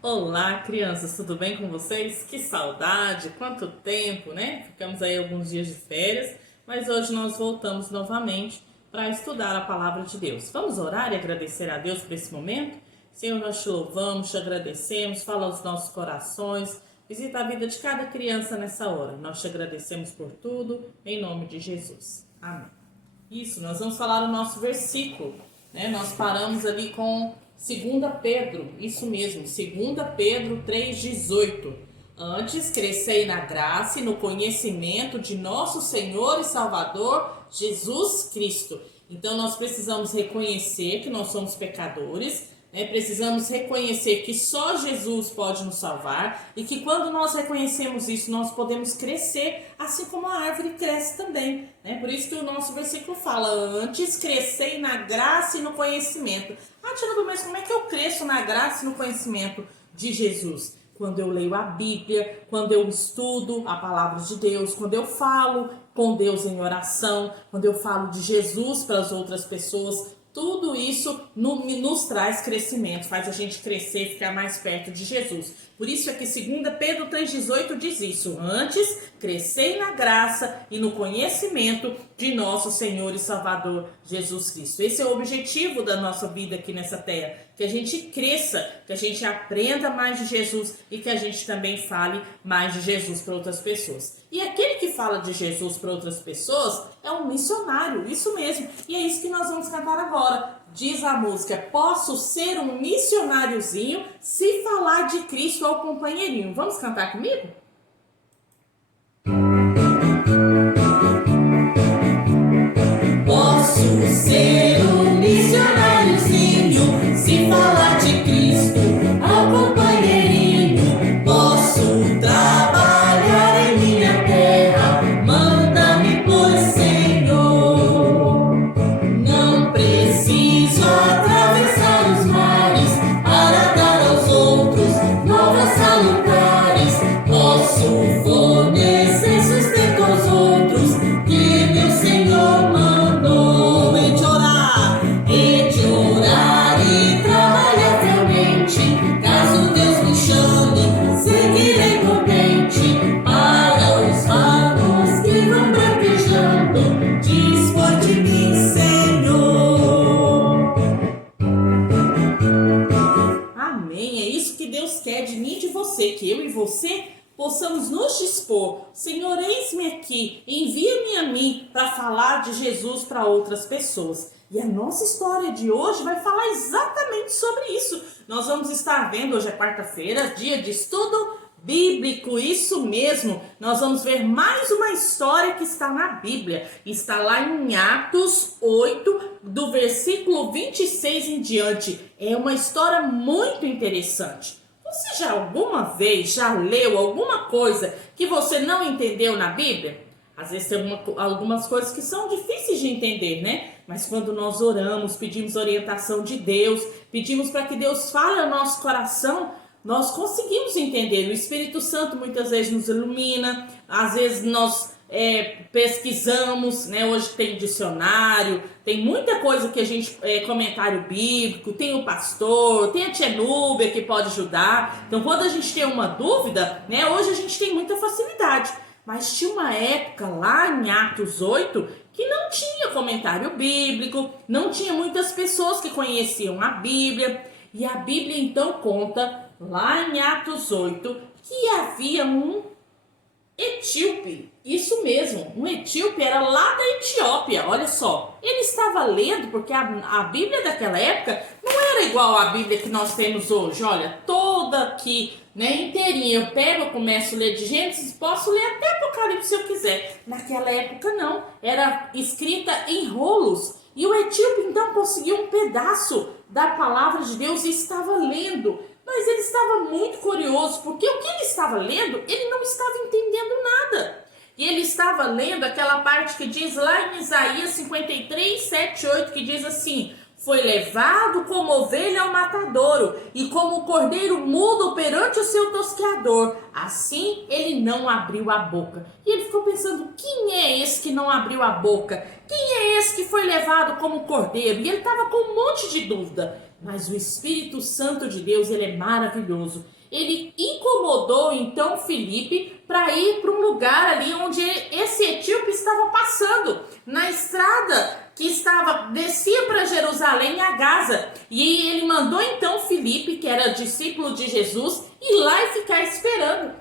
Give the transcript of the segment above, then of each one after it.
Olá, crianças, tudo bem com vocês? Que saudade, quanto tempo, né? Ficamos aí alguns dias de férias, mas hoje nós voltamos novamente para estudar a palavra de Deus. Vamos orar e agradecer a Deus por esse momento? Senhor, nós te louvamos, te agradecemos, fala aos nossos corações, visita a vida de cada criança nessa hora. Nós te agradecemos por tudo, em nome de Jesus. Amém. Isso, nós vamos falar o nosso versículo, né? Nós paramos ali com 2 Pedro, isso mesmo, 2 Pedro 3,18. Antes, crescei na graça e no conhecimento de nosso Senhor e Salvador, Jesus Cristo. Então, nós precisamos reconhecer que nós somos pecadores, né? Precisamos reconhecer que só Jesus pode nos salvar e que quando nós reconhecemos isso, nós podemos crescer, assim como a árvore cresce também, né? Por isso que o nosso versículo fala: antes crescei na graça e no conhecimento. Tia Gomes, como é que eu cresço na graça e no conhecimento de Jesus? Quando eu leio a Bíblia, quando eu estudo a palavra de Deus, quando eu falo com Deus em oração, quando eu falo de Jesus para as outras pessoas. Tudo isso nos traz crescimento, faz a gente crescer e ficar mais perto de Jesus. Por isso é que 2 Pedro 3,18 diz isso: antes, crescei na graça e no conhecimento de nosso Senhor e Salvador Jesus Cristo. Esse é o objetivo da nossa vida aqui nessa terra, que a gente cresça, que a gente aprenda mais de Jesus e que a gente também fale mais de Jesus para outras pessoas. E aquele que fala de Jesus para outras pessoas é um missionário, isso mesmo. E é isso que nós vamos cantar agora. Diz a música: posso ser um missionáriozinho se falar de Cristo ao companheirinho. Vamos cantar comigo? Posso ser um missionáriozinho se falar de Cristo ao companheirinho. Posso trabalhar em minha terra, manda-me, pois, Senhor. Não preciso atravessar os mares para dar aos outros novas salutares. Posso fornecer sustento aos outros que meu Senhor mandou. Hei de orar e trabalhar fielmente. Caso Deus me chame, seguirei contente. Para os fatos que vão branquejando, dispõe de mim, Senhor. Amém. É isso que Deus quer de mim e de você, que eu e você possamos nos dispor. Senhor, eis-me aqui, envia-me a mim para falar de Jesus para outras pessoas. E a nossa história de hoje vai falar exatamente sobre isso. Nós vamos estar vendo, hoje é quarta-feira, dia de estudo bíblico, isso mesmo. Nós vamos ver mais uma história que está na Bíblia. Está lá em Atos 8, do versículo 26 em diante. É uma história muito interessante. Você já alguma vez leu alguma coisa que você não entendeu na Bíblia? Às vezes tem algumas coisas que são difíceis de entender, né? Mas quando nós oramos, pedimos orientação de Deus, pedimos para que Deus fale ao nosso coração, nós conseguimos entender. O Espírito Santo muitas vezes nos ilumina, às vezes nós pesquisamos, né? Hoje tem dicionário, tem muita coisa que a gente, comentário bíblico, tem o pastor, tem a tia Núbia que pode ajudar. Então quando a gente tem uma dúvida, né? Hoje a gente tem muita facilidade. Mas tinha uma época lá em Atos 8 que não tinha comentário bíblico, não tinha muitas pessoas que conheciam a Bíblia. E a Bíblia então conta, lá em Atos 8, que havia um etíope, isso mesmo, um etíope, era lá da Etiópia, olha só. Ele estava lendo, porque a Bíblia daquela época não era igual à Bíblia que nós temos hoje, olha, toda aqui, né, inteirinha. Eu pego, começo a ler de Gênesis, posso ler até Apocalipse se eu quiser. Naquela época não, era escrita em rolos. E o etíope então conseguiu um pedaço da palavra de Deus e estava lendo. Mas ele estava muito curioso, porque o que ele estava lendo, ele não estava entendendo nada. E ele estava lendo aquela parte que diz lá em Isaías 53, 7, 8, que diz assim: foi levado como ovelha ao matadouro, e como cordeiro mudo perante o seu tosqueador. Assim ele não abriu a boca. E ele ficou pensando: quem é esse que não abriu a boca? Quem é esse que foi levado como cordeiro? E ele estava com um monte de dúvida. Mas o Espírito Santo de Deus, ele é maravilhoso. Ele incomodou então Filipe para ir para um lugar ali onde esse etíope estava passando, na estrada que descia para Jerusalém, a Gaza. E ele mandou então Filipe, que era discípulo de Jesus, ir lá e ficar esperando.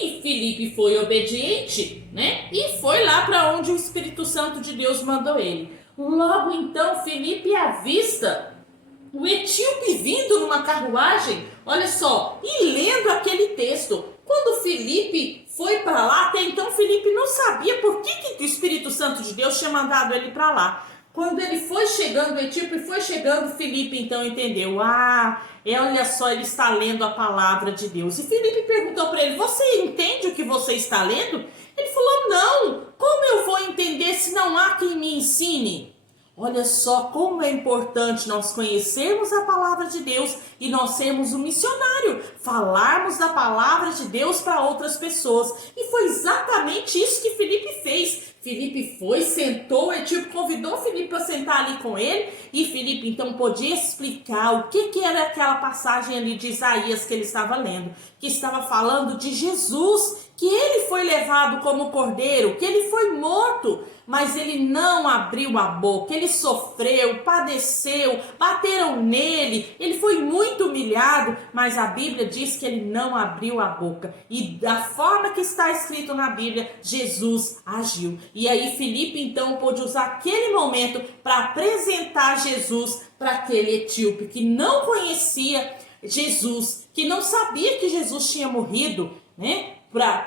E Filipe foi obediente, né? E foi lá para onde o Espírito Santo de Deus mandou ele. Logo então Filipe avista o etíope vindo numa carruagem, olha só, e lendo aquele texto. Quando Filipe foi para lá, até então Filipe não sabia por que o Espírito Santo de Deus tinha mandado ele para lá. Quando ele foi chegando, o etíope foi chegando, Filipe então entendeu. Olha só, ele está lendo a palavra de Deus. E Filipe perguntou para ele, você entende o que você está lendo? Ele falou, não, como eu vou entender se não há quem me ensine? Olha só como é importante nós conhecermos a palavra de Deus e nós sermos um missionário, falarmos da palavra de Deus para outras pessoas. E foi exatamente isso que Filipe fez. Filipe foi, sentou, o etíope convidou Filipe para sentar ali com ele e Filipe então podia explicar o que era aquela passagem ali de Isaías que ele estava lendo, que estava falando de Jesus, que ele foi levado como cordeiro, que ele foi morto, mas ele não abriu a boca, ele sofreu, padeceu, bateram nele, ele foi muito humilhado, mas a Bíblia diz que ele não abriu a boca. E da forma que está escrito na Bíblia, Jesus agiu. E aí Filipe então pôde usar aquele momento para apresentar Jesus para aquele etíope que não conhecia Jesus, que não sabia que Jesus tinha morrido, né,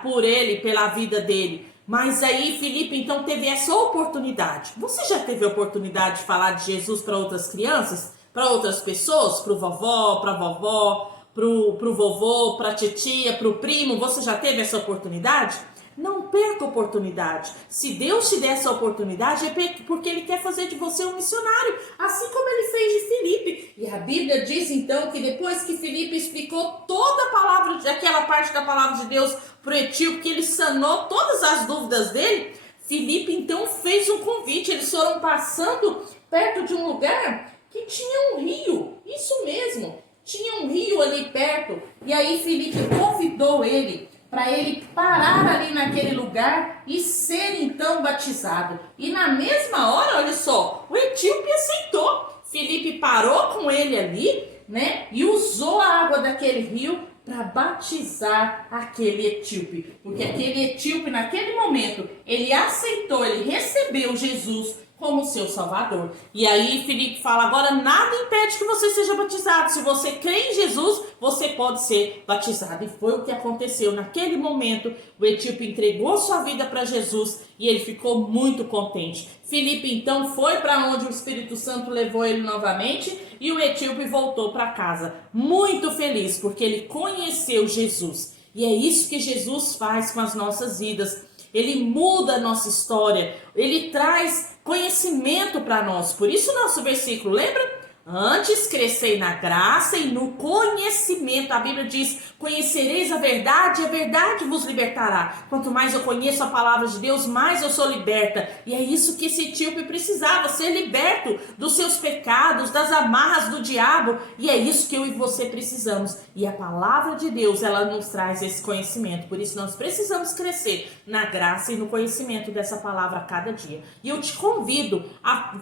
por ele, pela vida dele. Mas aí Filipe então teve essa oportunidade. Você já teve a oportunidade de falar de Jesus para outras crianças? Para outras pessoas? Para o vovó, para a vovó, para o vovô, para a titia, para o primo? Você já teve essa oportunidade? Não perca a oportunidade. Se Deus te der essa oportunidade, é porque Ele quer fazer de você um missionário, assim como Ele fez de Filipe. E a Bíblia diz então que depois que Filipe explicou toda a palavra, aquela parte da palavra de Deus para o etíope, que ele sanou todas as dúvidas dele, Filipe então fez um convite. Eles foram passando perto de um lugar que tinha um rio. Isso mesmo, tinha um rio ali perto. E aí Filipe convidou ele para ele parar ali naquele lugar e ser então batizado. E na mesma hora, olha só, o etíope aceitou. Filipe parou com ele ali, né? E usou a água daquele rio para batizar aquele etíope. Porque aquele etíope, naquele momento, ele aceitou, ele recebeu Jesus como seu salvador. E aí Filipe fala, agora nada impede que você seja batizado. Se você crê em Jesus, você pode ser batizado. E foi o que aconteceu. Naquele momento, o etíope entregou sua vida para Jesus e ele ficou muito contente. Filipe então foi para onde o Espírito Santo levou ele novamente e o etíope voltou para casa muito feliz, porque ele conheceu Jesus. E é isso que Jesus faz com as nossas vidas. Ele muda a nossa história, ele traz conhecimento para nós. Por isso o nosso versículo, lembra? Antes crescei na graça e no conhecimento. A Bíblia diz, conhecereis a verdade e a verdade vos libertará. Quanto mais eu conheço a palavra de Deus, mais eu sou liberta. E é isso que esse etíope precisava, ser liberto dos seus pecados, das amarras do diabo. E é isso que eu e você precisamos. E a palavra de Deus, ela nos traz esse conhecimento. Por isso nós precisamos crescer na graça e no conhecimento dessa palavra a cada dia. E eu te convido,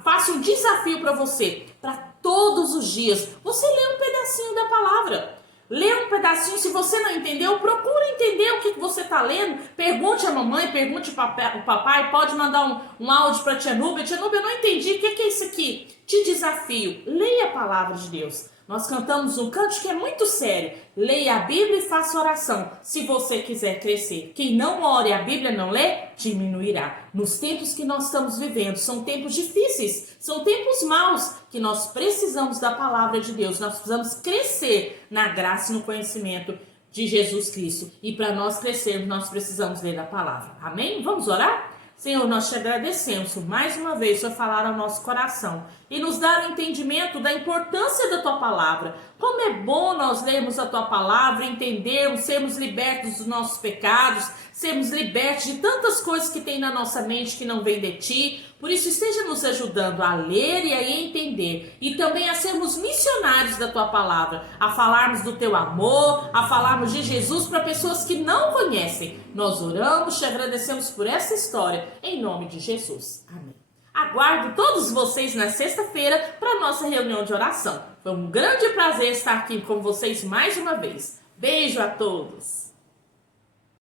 faço um desafio para você, para todos os dias, você lê um pedacinho da palavra. Lê um pedacinho, se você não entendeu, procura entender o que você está lendo. Pergunte à mamãe, pergunte ao papai, pode mandar um áudio para a tia Núbia. Tia Núbia, eu não entendi, o que é isso aqui? Te desafio, leia a palavra de Deus. Nós cantamos um canto que é muito sério. Leia a Bíblia e faça oração, se você quiser crescer. Quem não ore e a Bíblia não lê, diminuirá. Nos tempos que nós estamos vivendo, são tempos difíceis, são tempos maus, que nós precisamos da palavra de Deus. Nós precisamos crescer na graça e no conhecimento de Jesus Cristo. E para nós crescermos, nós precisamos ler a palavra. Amém? Vamos orar? Senhor, nós te agradecemos por mais uma vez Senhor falar ao nosso coração e nos dar o entendimento da importância da tua palavra. Como é bom nós lermos a tua palavra, entendermos, sermos libertos dos nossos pecados, sermos libertos de tantas coisas que tem na nossa mente que não vem de ti. Por isso, esteja nos ajudando a ler e a entender e também a sermos missionários da tua palavra, a falarmos do teu amor, a falarmos de Jesus para pessoas que não conhecem. Nós oramos, te agradecemos por essa história, em nome de Jesus. Amém. Aguardo todos vocês na sexta-feira para a nossa reunião de oração. Foi um grande prazer estar aqui com vocês mais uma vez. Beijo a todos!